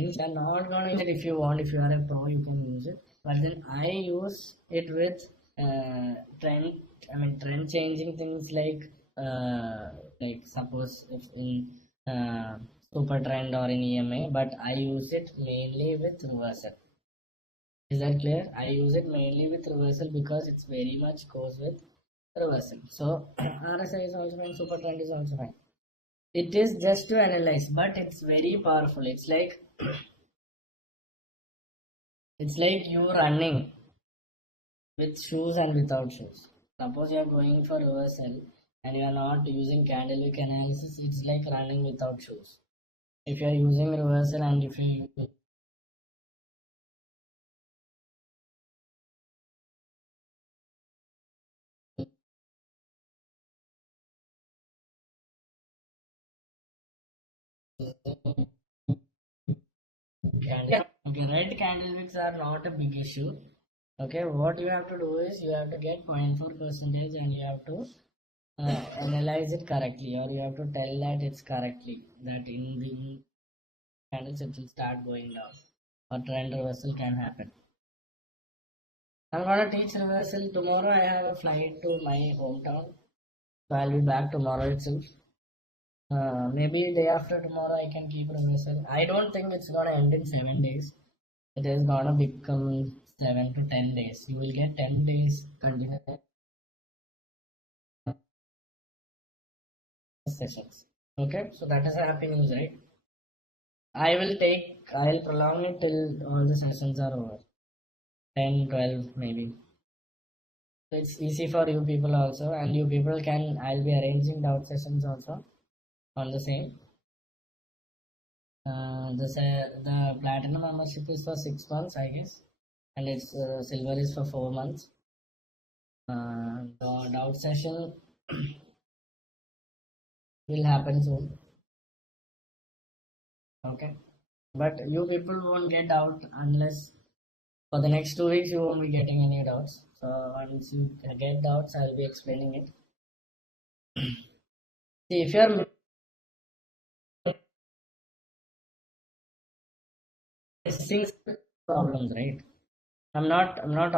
things are not gonna use it. If you want, if you are a pro, you can use it. But then I use it with trend. I mean, trend changing things like suppose if in super trend or in EMA, but I use it mainly with reversal. Is that clear? I use it mainly with reversal because it's very much goes with reversal. So RSI is also fine, super trend is also fine. It is just to analyze, but it's very powerful. It's like you running with shoes and without shoes. Suppose you are going for reversal and you are not using candlewick analysis, it's like running without shoes. If you are using reversal and if you candle, okay, red candlewicks are not a big issue. Okay, what you have to do is you have to get 0.4 percentage and you have to analyze it correctly, or you have to tell that it's correctly that in the candles it will start going down or trend reversal can happen. I'm gonna teach reversal tomorrow. I have a flight to my hometown, so I'll be back tomorrow itself. Maybe day after tomorrow I can keep reversal. I don't think it's gonna end in 7 days. It is gonna become 7 to 10 days. You will get 10 days continuous sessions. Okay, so that is a happy news, right? I'll prolong it till all the sessions are over. 10, 12 maybe. So it's easy for you people also, and you people can, I'll be arranging doubt sessions also on the same. The platinum membership is for 6 months, I guess, and it's silver is for 4 months. The doubt session will happen soon. Okay, but you people won't get out unless for the next 2 weeks you won't be getting any doubts. So once you get doubts, I'll be explaining it. See, if you're missing problems, right? I'm not talking